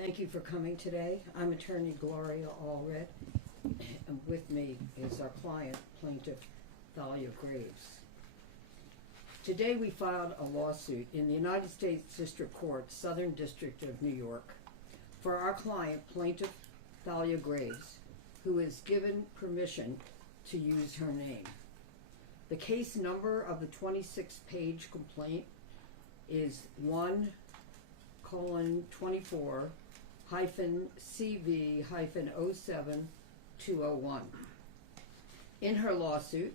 Thank you for coming today. I'm attorney Gloria Allred, and with me is our client, plaintiff Thalia Graves. Today we filed a lawsuit in the United States District Court, Southern District of New York, for our client, plaintiff Thalia Graves, who is given permission to use her name. The case number of the 26-page complaint is 1:24-CV-07-201. In her lawsuit,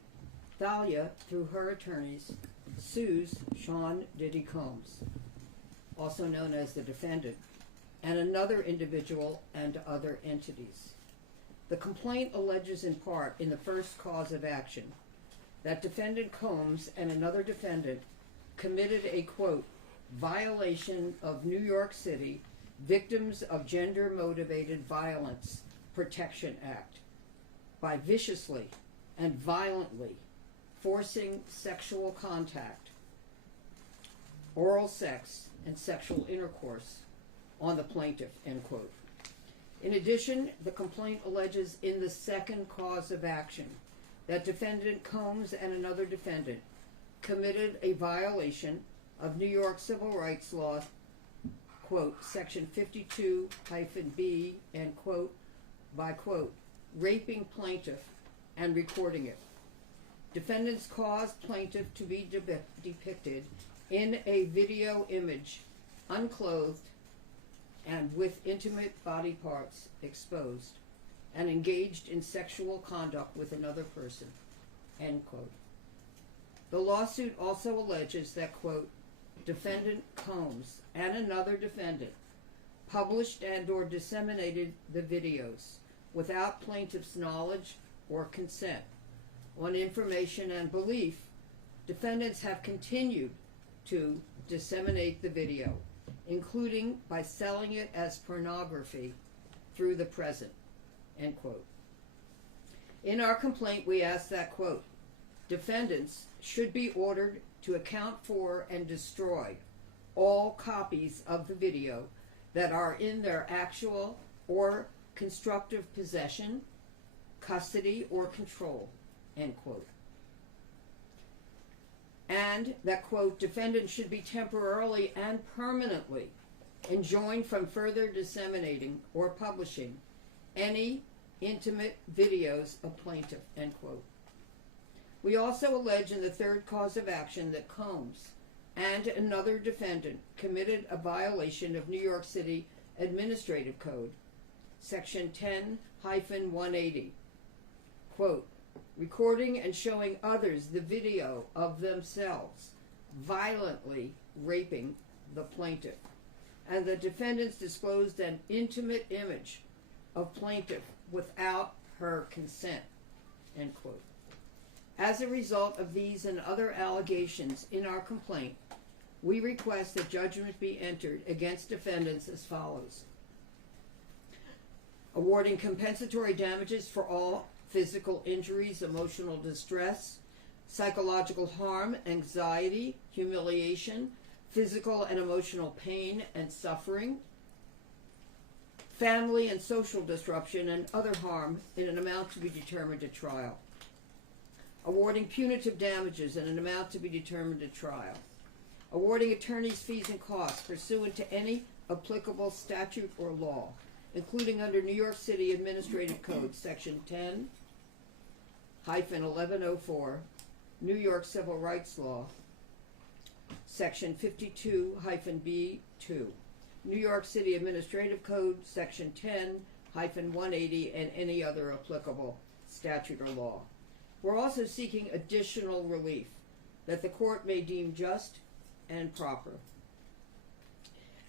Thalia, through her attorneys, sues Sean Diddy Combs, also known as the defendant, and another individual and other entities. The complaint alleges in part in the first cause of action that defendant Combs and another defendant committed a, quote, violation of New York City Victims of Gender-Motivated Violence Protection Act by viciously and violently forcing sexual contact, oral sex, and sexual intercourse on the plaintiff, end quote. In addition, the complaint alleges in the second cause of action that defendant Combs and another defendant committed a violation of New York Civil Rights Law, quote, section 52-B, end quote, by, quote, raping plaintiff and recording it. Defendants caused plaintiff to be depicted in a video image, unclothed and with intimate body parts exposed, and engaged in sexual conduct with another person, end quote. The lawsuit also alleges that, quote, defendant Combs and another defendant published and or disseminated the videos without plaintiff's knowledge or consent. On information and belief, defendants have continued to disseminate the video, including by selling it as pornography through the present, end quote. In our complaint, we ask that, quote, defendants should be ordered to account for and destroy all copies of the video that are in their actual or constructive possession, custody, or control, end quote. And that, quote, defendants should be temporarily and permanently enjoined from further disseminating or publishing any intimate videos of plaintiff, end quote. We also allege in the third cause of action that Combs and another defendant committed a violation of New York City Administrative Code, section 10-180, quote, recording and showing others the video of themselves violently raping the plaintiff, and the defendants disclosed an intimate image of plaintiff without her consent, end quote. As a result of these and other allegations in our complaint, we request that judgment be entered against defendants as follows: awarding compensatory damages for all physical injuries, emotional distress, psychological harm, anxiety, humiliation, physical and emotional pain and suffering, family and social disruption, and other harm in an amount to be determined at trial. Awarding punitive damages in an amount to be determined at trial. Awarding attorneys' fees and costs pursuant to any applicable statute or law, including under New York City Administrative Code, section 10-1104, New York Civil Rights Law, section 52-B2, New York City Administrative Code, section 10-180, and any other applicable statute or law. We're also seeking additional relief that the court may deem just and proper.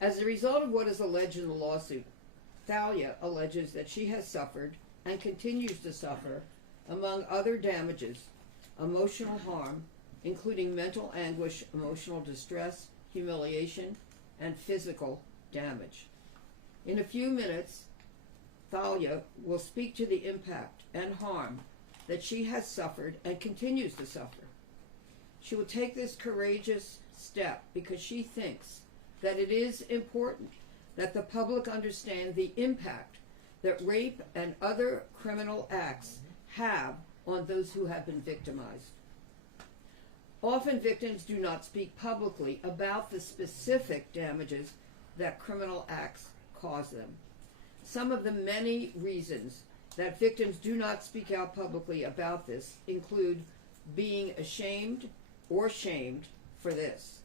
As a result of what is alleged in the lawsuit, Thalia alleges that she has suffered and continues to suffer, among other damages, emotional harm, including mental anguish, emotional distress, humiliation, and physical damage. In a few minutes, Thalia will speak to the impact and harm that she has suffered and continues to suffer. She will take this courageous step because she thinks that it is important that the public understand the impact that rape and other criminal acts have on those who have been victimized. Often victims do not speak publicly about the specific damages that criminal acts cause them. Some of the many reasons that victims do not speak out publicly about this include being ashamed or shamed for this.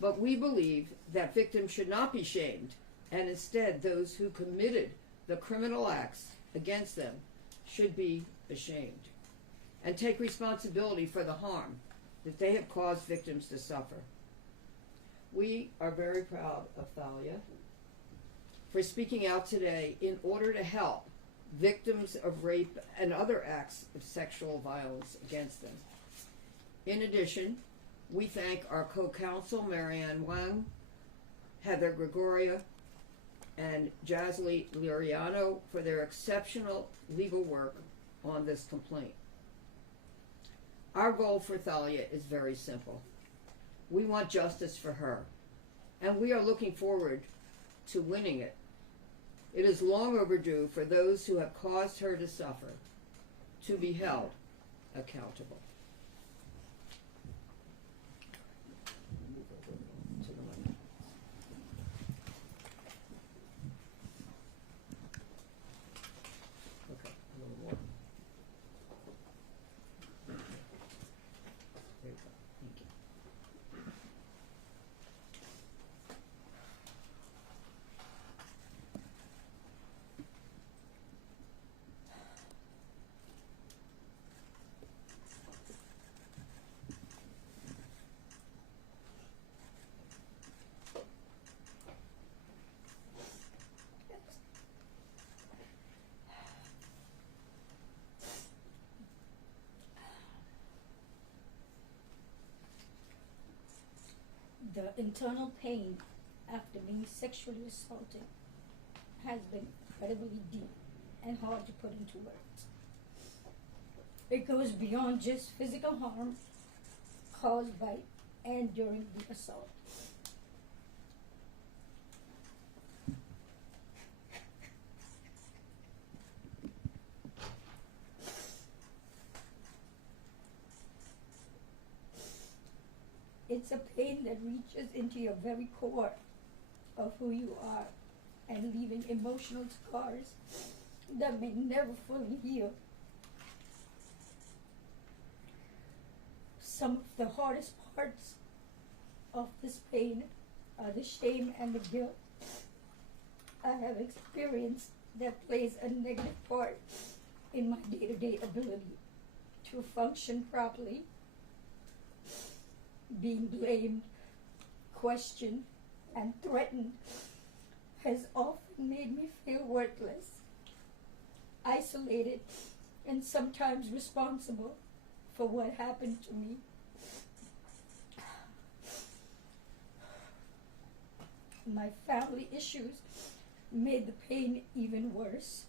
But we believe that victims should not be shamed, and instead those who committed the criminal acts against them should be ashamed and take responsibility for the harm that they have caused victims to suffer. We are very proud of Thalia for speaking out today in order to help victims of rape and other acts of sexual violence against them. In addition, we thank our co-counsel Marianne Wang, Heather Gregoria, and Jasly Liriano for their exceptional legal work on this complaint. Our goal for Thalia is very simple. We want justice for her, and we are looking forward to winning it. It is long overdue for those who have caused her to suffer to be held accountable. The internal pain after being sexually assaulted has been incredibly deep and hard to put into words. It goes beyond just physical harm caused by and during the assault. It's a pain that reaches into your very core of who you are and leaving emotional scars that may never fully heal. Some of the hardest parts of this pain are the shame and the guilt I have experienced that plays a negative part in my day-to-day ability to function properly. Being blamed, questioned, and threatened has often made me feel worthless, isolated, and sometimes responsible for what happened to me. My family issues made the pain even worse.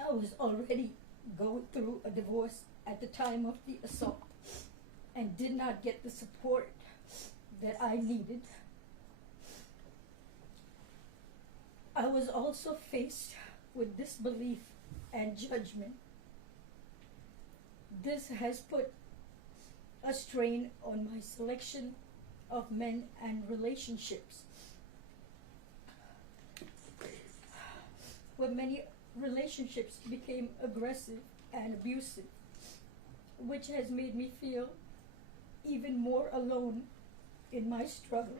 I was already going through a divorce at the time of the assault and did not get the support that I needed. I was also faced with disbelief and judgment. This has put a strain on my selection of men and relationships. Where many relationships became aggressive and abusive, which has made me feel even more alone in my struggles.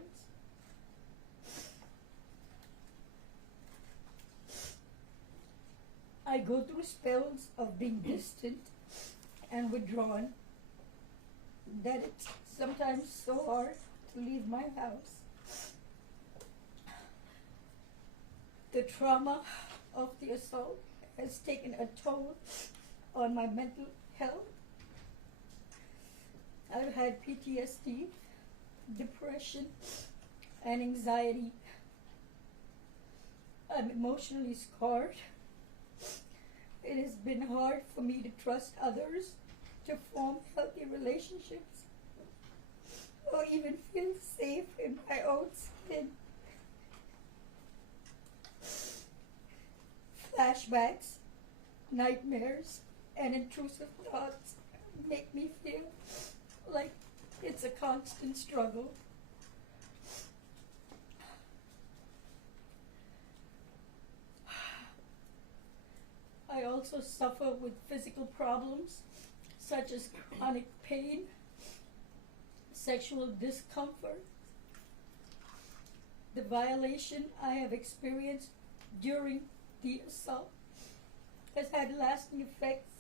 I go through spells of being distant and withdrawn that it's sometimes so hard to leave my house. The trauma of the assault has taken a toll on my mental health. I've had PTSD, depression, and anxiety. I'm emotionally scarred. It has been hard for me to trust others, to form healthy relationships, or even feel safe in my own skin. Flashbacks, nightmares, and intrusive thoughts make me feel like it's a constant struggle. I also suffer with physical problems such as chronic pain, sexual discomfort. The violation I have experienced during the assault has had lasting effects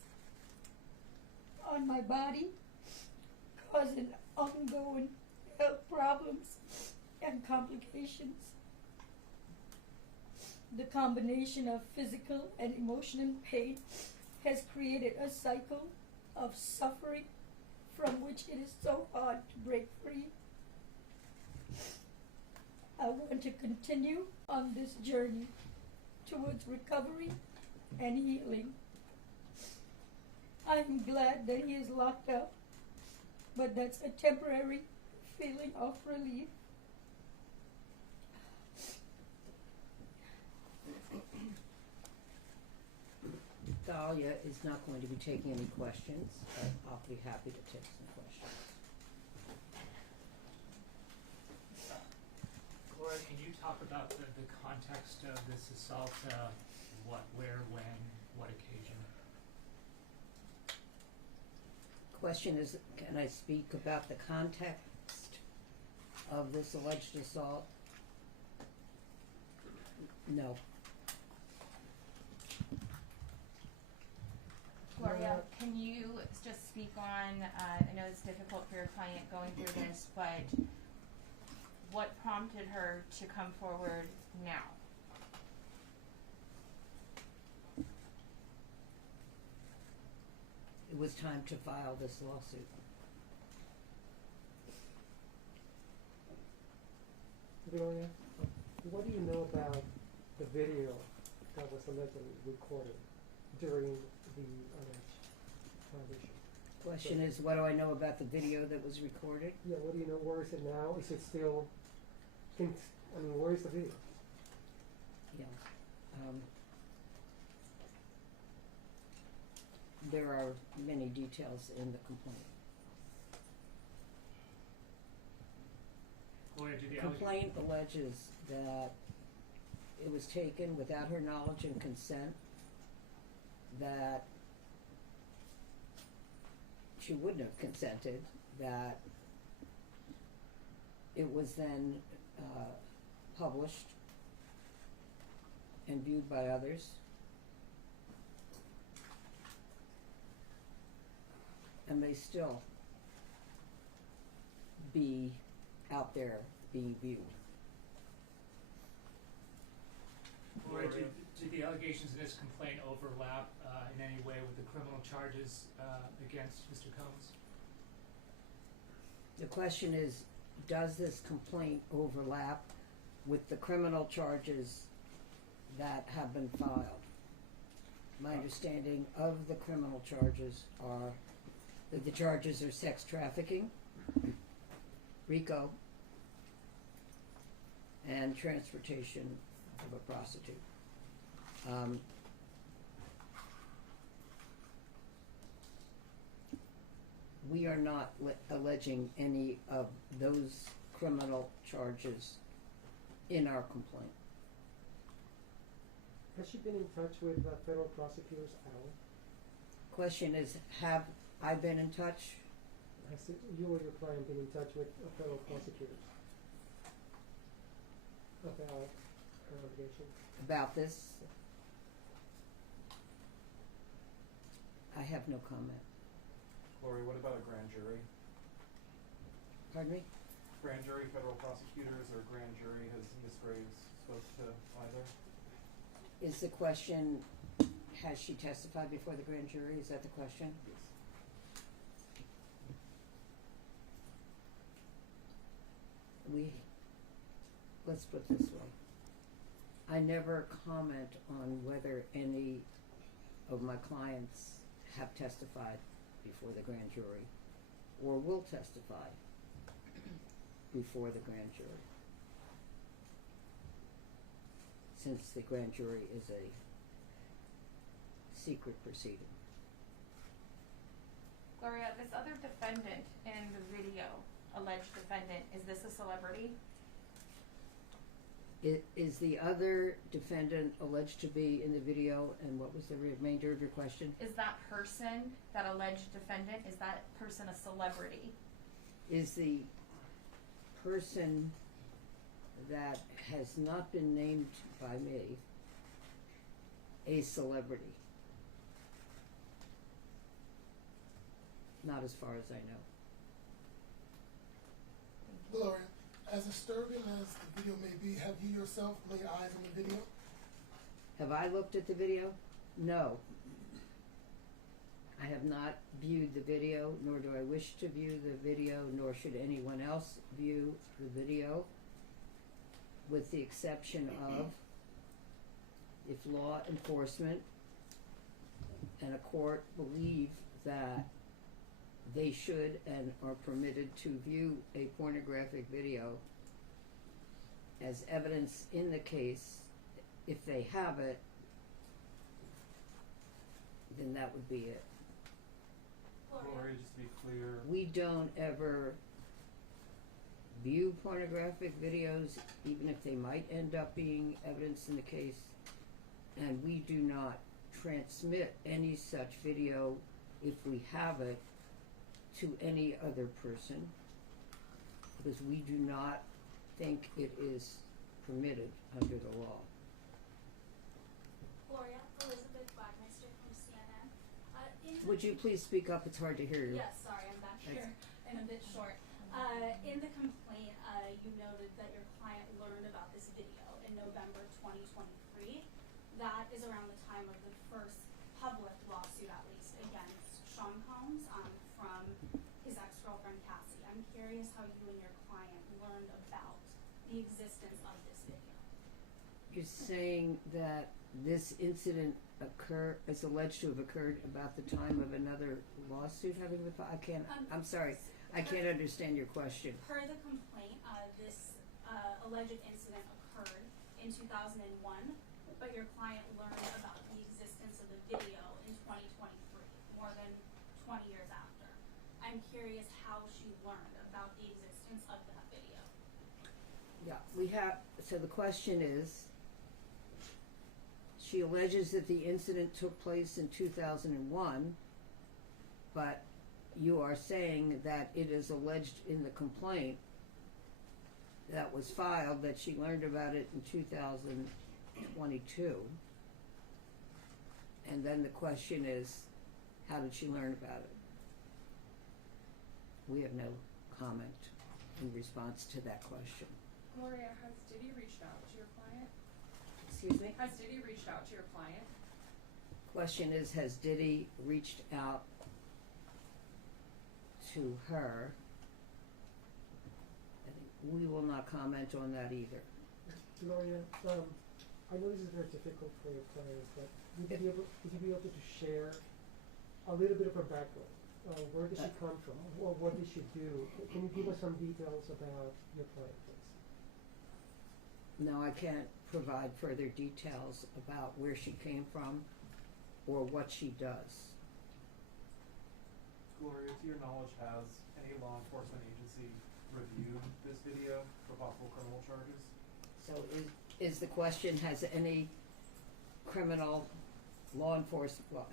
on my body, causing ongoing health problems and complications. The combination of physical and emotional pain has created a cycle of suffering from which it is so hard to break free. I want to continue on this journey towards recovery and healing. I am glad that he is locked up, but that's a temporary feeling of relief. Thalia is not going to be taking any questions, but I'll be happy to take some questions. Gloria, can you talk about the context of this assault? What, where, when, what occasion? Question is, can I speak about the context of this alleged assault? No. Gloria, can you just speak on, I know it's difficult for your client going through this, but what prompted her to come forward now? It was time to file this lawsuit. Gloria, what do you know about the video that was allegedly recorded during the alleged violation? Question is, what do I know about the video that was recorded? Yeah, what do you know? Where is it now? Is it still? Where is the video? Yeah. There are many details in the complaint. Gloria, did the Complaint alleges that it was taken without her knowledge and consent, that she wouldn't have consented, that it was then published and viewed by others, and may still be out there being viewed. Gloria, did the allegations in this complaint overlap in any way with the criminal charges against Mr. Combs? The question is, does this complaint overlap with the criminal charges that have been filed? My understanding of the criminal charges are that the charges are sex trafficking, RICO, and transportation of a prostitute. We are not alleging any of those criminal charges in our complaint. Has she been in touch with federal prosecutors at all? Question is, have I been in touch? You or your client been in touch with federal prosecutors about her allegation? About this? I have no comment. Gloria, what about a grand jury? Pardon me? Grand jury, federal prosecutors, or grand jury, has Ms. Graves spoke to either? Is the question, has she testified before the grand jury? Is that the question? Yes. Let's put it this way. I never comment on whether any of my clients have testified before the grand jury or will testify before the grand jury, since the grand jury is a secret proceeding. Gloria, this other defendant in the video, alleged defendant, is this a celebrity? Is the other defendant alleged to be in the video, and what was the remainder of your question? Is that person, that alleged defendant, is that person a celebrity? Is the person that has not been named by me a celebrity? Not as far as I know. Gloria, as disturbing as the video may be, have you yourself laid eyes on the video? Have I looked at the video? No. I have not viewed the video, nor do I wish to view the video, nor should anyone else view the video, with the exception of if law enforcement and a court believe that they should and are permitted to view a pornographic video as evidence in the case. If they have it, then that would be it. Gloria, just to be clear, We don't ever view pornographic videos, even if they might end up being evidence in the case, and we do not transmit any such video, if we have it, to any other person, because we do not think it is permitted under the law. Gloria, Elizabeth Wagmeister from CNN. Would you please speak up? It's hard to hear you. Yes, sorry, I'm back Thanks. here and a bit short. In the complaint, you noted that your client learned about this video in November 2023. That is around the time of the first public lawsuit, at least, against Sean Combs from his ex-girlfriend Cassie. I'm curious how you and your client learned about the existence of this video. You're saying that this incident is alleged to have occurred about the time of another lawsuit having been filed? I'm sorry, I can't understand your question. Per the complaint, this alleged incident occurred in 2001, but your client learned about the existence of the video in 2023, more than 20 years after. I'm curious how she learned about the existence of that video. Yeah, so the question is, she alleges that the incident took place in 2001, but you are saying that it is alleged in the complaint that was filed that she learned about it in 2022. And then the question is, how did she learn about it? We have no comment in response to that question. Gloria, has Diddy reached out to your client? Excuse me? Has Diddy reached out to your client? Question is, has Diddy reached out to her? We will not comment on that either. Gloria, I know this is very difficult for your client, but would you be able to share a little bit of her background? Where did she come from? Or what did she do? Can you give us some details about your client, please? No, I can't provide further details about where she came from or what she does. Gloria, to your knowledge, has any law enforcement agency reviewed this video for possible criminal charges? So is the question, has any criminal law enforcement,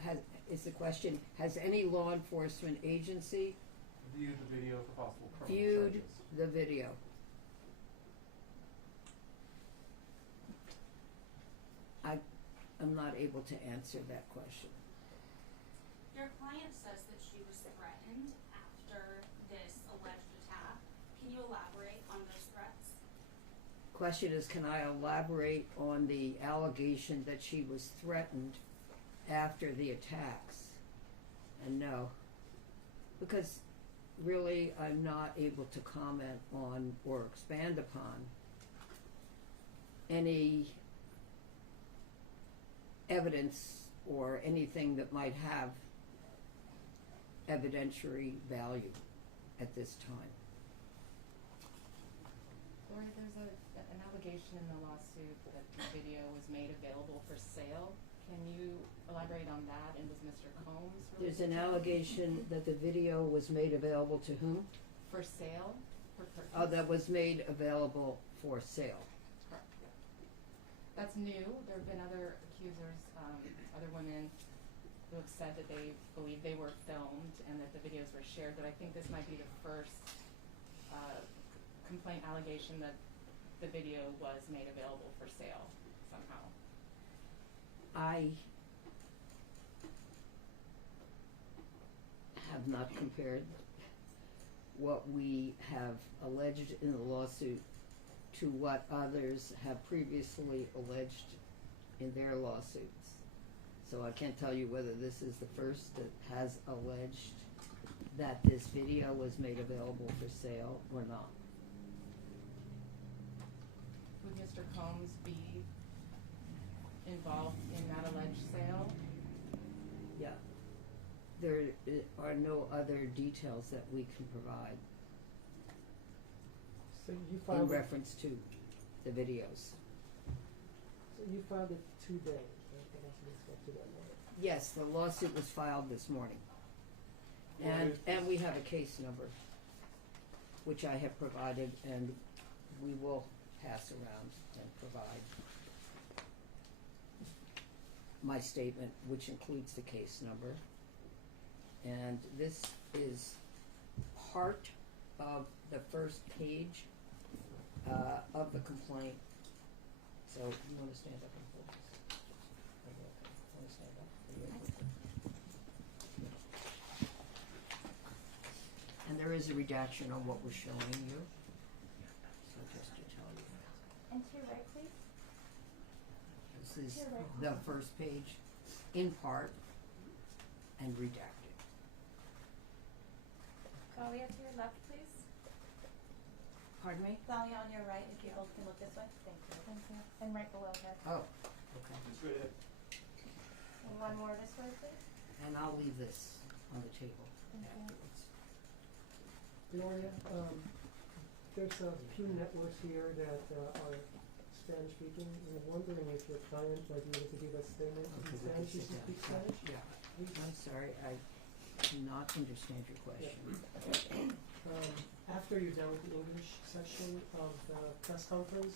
is the question, has any law enforcement agency Viewed the video for possible criminal viewed charges? the video? I'm not able to answer that question. Your client says that she was threatened after this alleged attack. Can you elaborate on those threats? Question is, can I elaborate on the allegation that she was threatened after the attacks? And no, because really I'm not able to comment on or expand upon any evidence or anything that might have evidentiary value at this time. Gloria, there's an allegation in the lawsuit that the video was made available for sale. Can you elaborate on that, and does Mr. Combs There's relate an to it? allegation that the video was made available to whom? For sale, for purchase? Oh, that was made available for sale. Correct. That's new. There have been other accusers, other women who have said that they believe they were filmed and that the videos were shared, but I think this might be the first complaint allegation that the video was made available for sale somehow. I have not compared what we have alleged in the lawsuit to what others have previously alleged in their lawsuits. So I can't tell you whether this is the first that has alleged that this video was made available for sale or not. Would Mr. Combs be involved in that alleged sale? Yeah. There are no other details that we can provide So you in filed it, reference to the videos. so you filed it today, right? That has been stuck to that one. Yes, the lawsuit was filed this morning. And we have a case number, which I have provided, and we will pass around and provide my statement, which includes the case number. And this is part of the first page of the complaint. So you wanna stand up and hold this? Okay, wanna stand up? Are you able to? And there is a redaction on what we're showing you. So just to tell you, And to your right, please. this is the first page in part and redacted. Thalia, to your left, please. Pardon me? Thalia, on your right, if you both can look this way. Thank you. Thank you. And right below her. Oh, okay. And one more this way, please. And I'll leave this on the table Thank you. afterwards. Gloria, there's a few networks here that are Spanish speaking, and I'm wondering if your client might be able to give us statement in Okay, we can Spanish if sit you down. speak Spanish? Yeah, I'm sorry, I do not understand your question. After you're done with the English section of the press conference,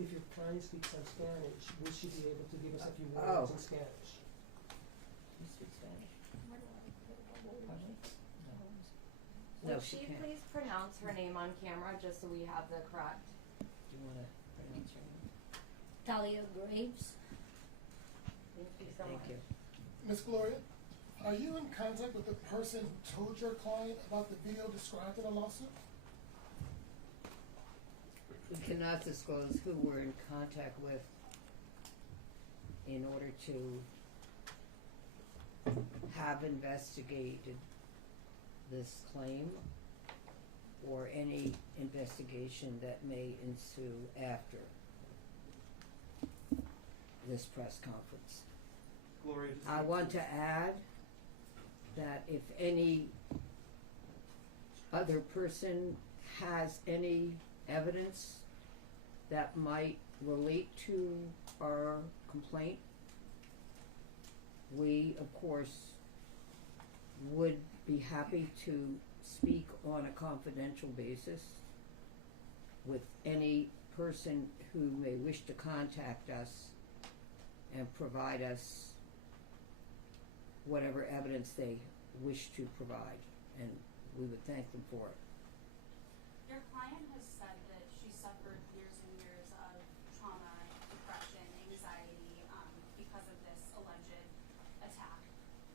if your client speaks some Spanish, would she be able to give us a few Oh. words in Spanish? You speak Spanish? Pardon me? No, Would she she can't. please pronounce her name on camera, just so we have the correct? Do you wanna pronounce your name? Thalia Graves. Thank you so much. Thank you. Miss Gloria, are you in contact with the person who told your client about the video described in the lawsuit? We cannot disclose who we're in contact with in order to have investigated this claim or any investigation that may ensue after this press conference. Gloria, just I want to add that if any other person has any evidence that might relate to our complaint, we, of course, would be happy to speak on a confidential basis with any person who may wish to contact us and provide us whatever evidence they wish to provide, and we would thank them for it. Your client has said that she suffered years and years of trauma, depression, anxiety, because of this alleged attack.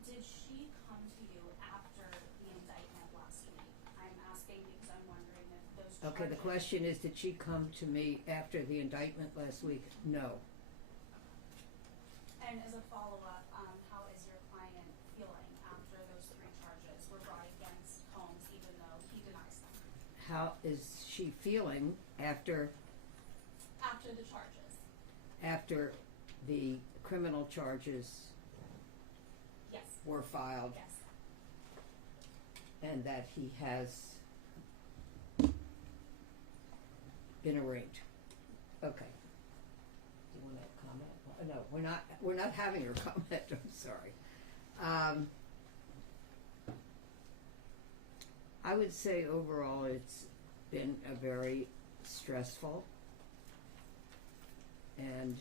Did she come to you after the indictment last week? I'm asking because I'm wondering if those charges. Okay, the question is, did she come to me after the indictment last week? No. And as a follow-up, how is your client feeling after those 3 charges were brought against Combs, even though he denies them? How is she feeling after The charges? after the criminal charges Yes. were filed Yes. and that he has been arraigned? Okay. Do you want to comment? No, we're not having her comment. I'm sorry. I would say overall it's been a very stressful and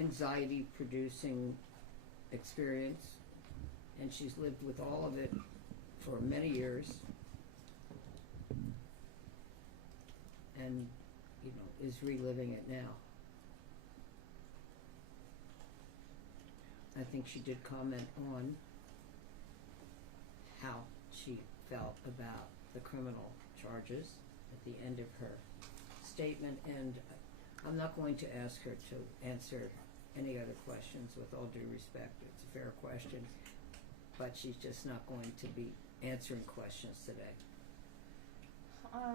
anxiety producing experience, and she's lived with all of it for many years, and is reliving it now. I think she did comment on how she felt about the criminal charges at the end of her statement, and I'm not going to ask her to answer any other questions. With all due respect, it's a fair question, but she's just not going to be answering questions today.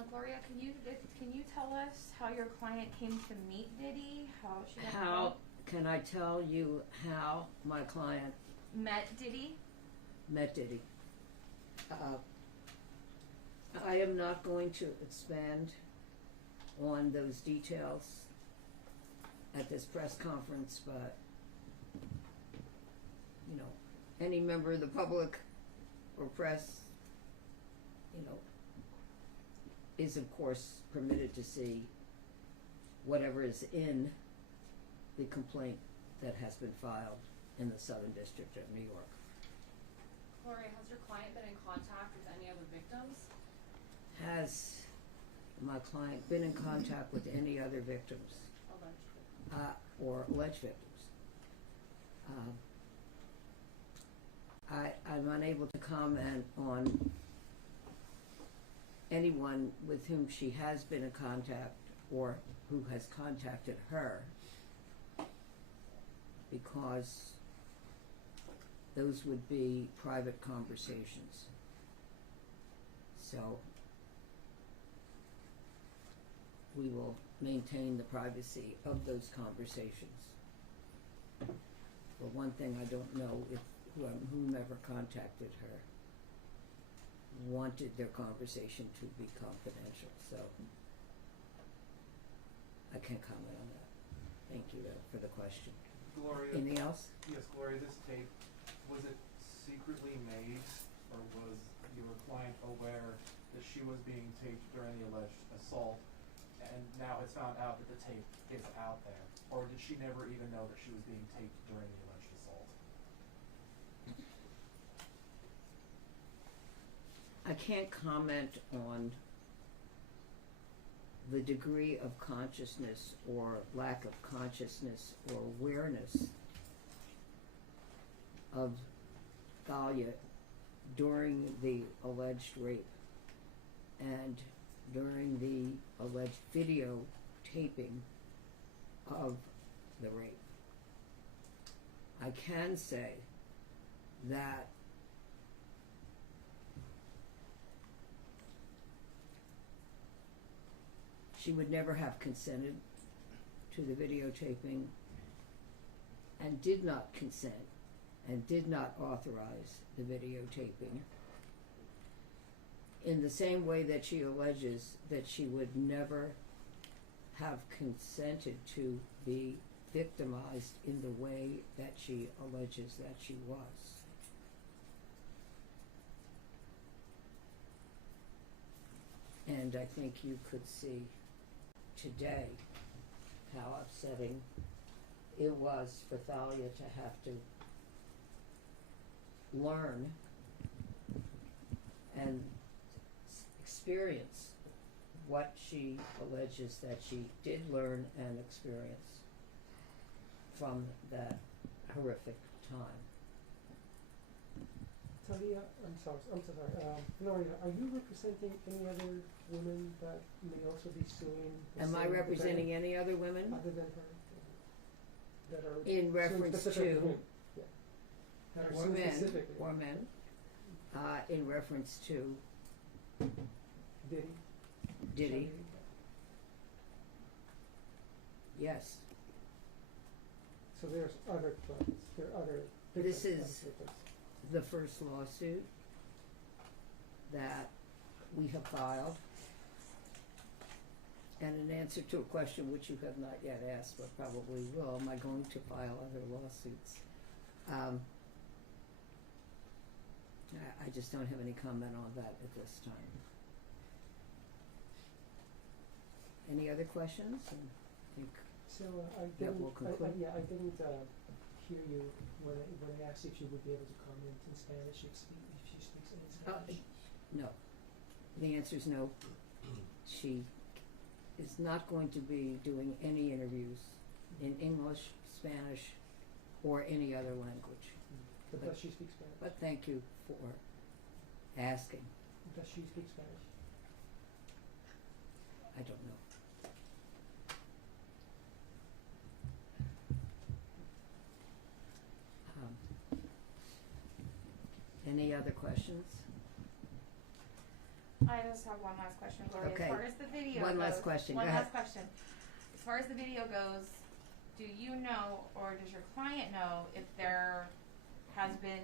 Gloria, can you tell us how your client came to meet Diddy? How she got How involved? can I tell you how my client Met Diddy? met Diddy? I am not going to expand on those details at this press conference, but any member of the public or press, is of course permitted to see whatever is in the complaint that has been filed in the Southern District of New York. Gloria, has your client been in contact with any other victims? Has my client been in contact with any other victims? Alleged. Or alleged victims? I'm unable to comment on anyone with whom she has been in contact or who has contacted her, because those would be private conversations. So we will maintain the privacy of those conversations. For one thing, I don't know if whomever contacted her wanted their conversation to be confidential, so I can't comment on that. Thank you for the question. Gloria. Anything else? Yes, Gloria, this tape, was it secretly made, or was your client aware that she was being taped during the alleged assault, and now it's found out that the tape is out there? Or did she never even know that she was being taped during the alleged assault? I can't comment on the degree of consciousness or lack of consciousness or awareness of Thalia during the alleged rape and during the alleged video taping of the rape. I can say that she would never have consented to the videotaping and did not consent and did not authorize the videotaping, in the same way that she alleges that she would never have consented to be victimized in the way that she alleges that she was. And I think you could see today how upsetting it was for Thalia to have to learn and experience what she alleges that she did learn and experience from that horrific time. Thalia, I'm so sorry. Gloria, are you representing any other women that may also be suing? the Am I same representing defendant any other women? other than her? That are In suing reference specifically to him? Yeah. That are or suing men, specifically. or men, in reference to Diddy, yes. So there's other claims. There are other This victims, is victims. the first lawsuit that we have filed, And in answer to a question which you have not yet asked, but probably will, am I going to file other lawsuits? I just don't have any comment on that at this time. Any other questions? I think So that will conclude. I didn't hear you when I asked if you would be able to comment in Spanish if she speaks any Spanish. No. The answer is no. She is not going to be doing any interviews in English, Spanish, or any other language. But does she speak Spanish? But thank you for asking. Does she speak Spanish? I don't know. Any other questions? I just have one last question, Gloria. Okay. As far as the video One goes, last question. One Go last ahead. question. As far as the video goes, do you know, or does your client know, if there has been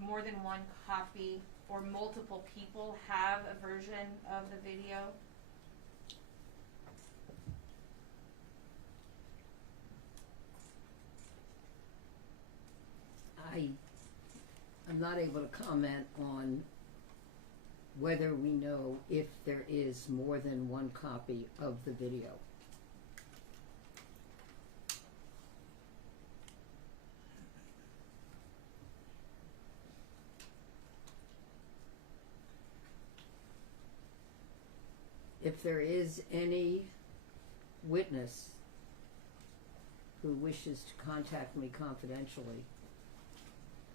more than one copy or multiple people have a version of the video? I'm not able to comment on whether we know if there is more than one copy of the video. If there is any witness who wishes to contact me confidentially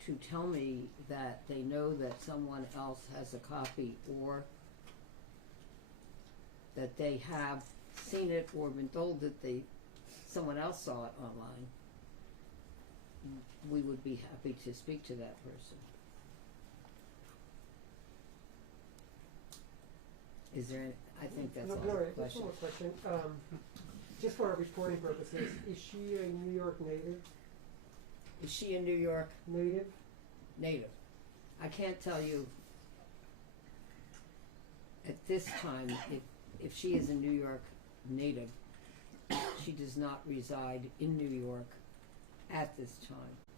to tell me that they know that someone else has a copy, or that they have seen it or been told that someone else saw it online, we would be happy to speak to that person. Is there any, I think that's all the Gloria, just questions. one more question. Just for our reporting purposes, is she a New York native? Is she a New York Native? native? I can't tell you at this time if she is a New York native. She does not reside in New York at this time.